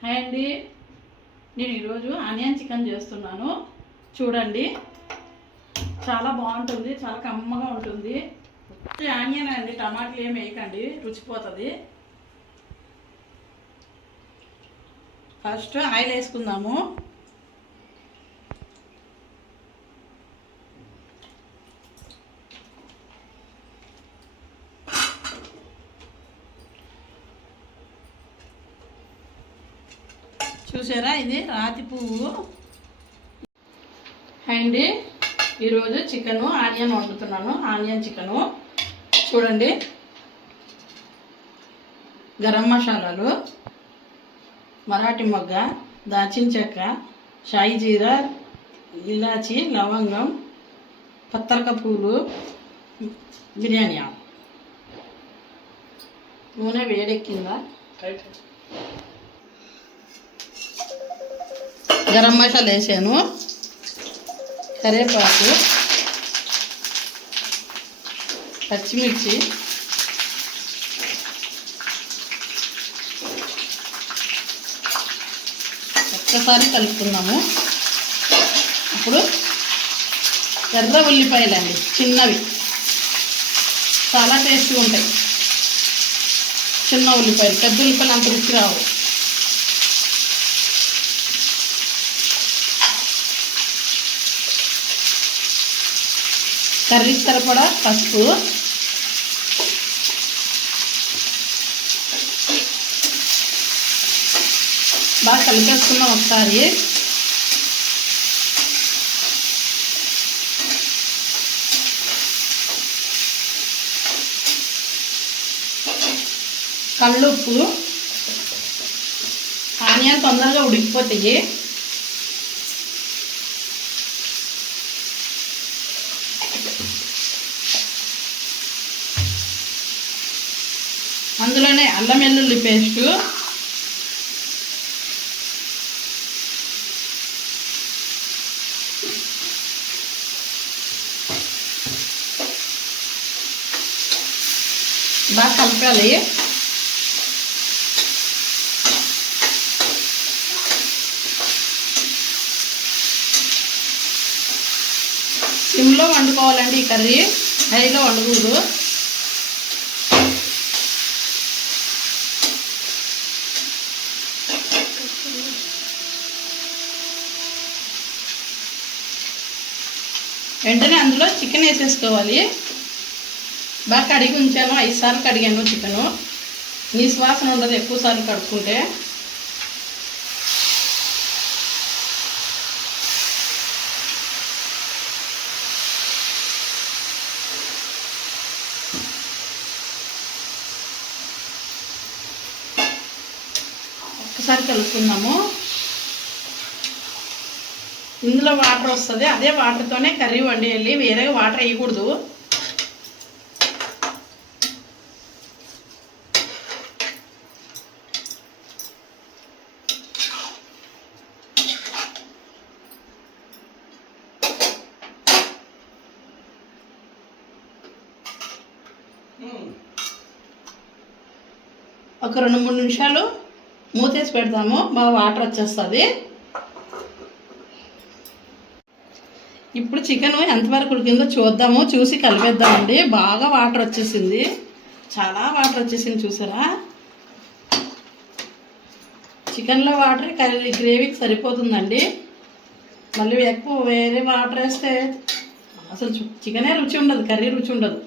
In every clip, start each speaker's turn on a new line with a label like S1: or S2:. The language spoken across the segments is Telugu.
S1: హాయ్ అండి. నేను ఈరోజు ఆనియన్ చికెన్ చేస్తున్నాను. చూడండి. చాలా బాగుంటుంది చాలా కమ్మగా ఉంటుంది. ఆనియన్ అండి టమాటాలు ఏమి వేయకండి రుచిపోతుంది. ఫస్ట్ ఆయిల్ వేసుకుందాము. చూసారా? ఇది రాతి పువ్వు. హాయ్ అండి ఈరోజు చికెను ఆనియన్ వండుతున్నాను. Onion chicken. చూడండి. గరం మసాలాలు మరాఠీ మొగ్గ దాచిన చెక్క షాయి జీరా ఇలాచి లవంగం పత్తరక పూలు బిర్యానీ ఆకు. నూనె వేడెక్కిందా? గరం మసాలా వేసాను. కరివేపాకు పచ్చిమిర్చి ఒక్కసారి కలుపుకుందాము. ఇప్పుడు ఎర్ర ఉల్లిపాయలండి చిన్నవి. చాలా టేస్ట్గా ఉంటాయి చిన్న ఉల్లిపాయలు పెద్ద ఉల్లిపాయలు అంత రుచి రావు కర్రీ సరిపడా పసుపు. బాగా కలిపేసుకున్నాం ఒకసారి. కళ్ళుప్పు. ఆనియన్ తొందరగా ఉడికిపోతాయి. అందులోనే అల్లం వెల్లుల్లి పేస్టు. బాగా కలపాలి. సిమ్లో వండుకోవాలండి ఈ కర్రీ. హైలో వండకూడదు. వెంటనే అందులో చికెన్ వేసేసుకోవాలి. బాగా కడిగి ఉంచాను. ఐదు సార్లు కడిగాను చికెను నీ సువాసన ఉండదు ఎక్కువ సార్లు కడుక్కుంటే. ఒక్కసారి కలుపుకుందాము. ఇందులో వాటర్ వస్తుంది అదే వాటర్తోనే కర్రీ వండేయాలి వేరే వాటర్ వేయకూడదు. ఒక రెండు మూడు నిమిషాలు మూతేసి పెడతాము బాగా వాటర్ వచ్చేస్తుంది. ఇప్పుడు చికెన్ ఎంతవరకు ఉడికిందో చూద్దాము. చూసి కలిపేద్దామండి. బాగా వాటర్ వచ్చేసింది. చాలా వాటర్ వచ్చేసింది చూసారా? చికెన్లో వాటర్ కర్రీ గ్రేవీకి సరిపోతుందండి. మళ్ళీ ఎక్కువ వేరే వాటర్ వేస్తే అసలు చికెనే రుచి ఉండదు కర్రీ రుచి ఉండదు.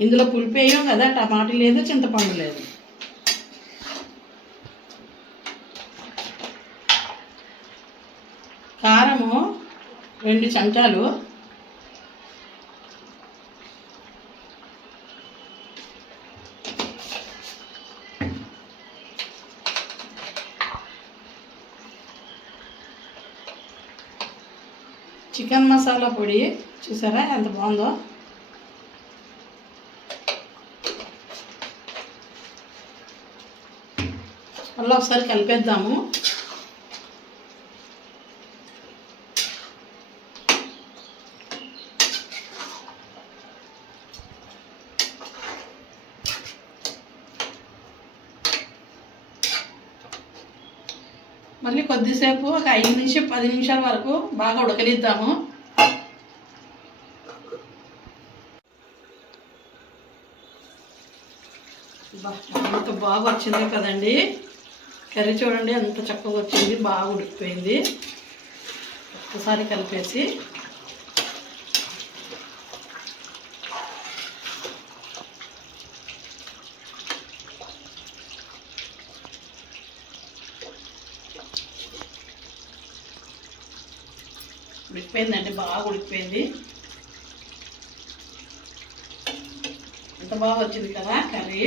S1: ఇందులో పులిపి వేయం కదా టమాటా లేదు చింతపండు లేదు. కారము రెండు చెంచాలు చికెన్ మసాలా పొడి. చూసారా ఎంత బాగుందో? మళ్ళీ ఒకసారి కలిపేద్దాము. మళ్ళీ కొద్దిసేపు ఒక ఐదు నుంచి పది నిమిషాల వరకు బాగా ఉడకనిద్దాము. బా, ఎంత బాగా వచ్చిందో కదండి. కర్రీ చూడండి ఎంత చక్కగా వచ్చింది బాగా ఉడికిపోయింది. ఒక్కసారి కలిపేసి ఉడికిపోయిందండి బాగా ఉడికిపోయింది. ఎంత బాగా వచ్చింది కదా కర్రీ?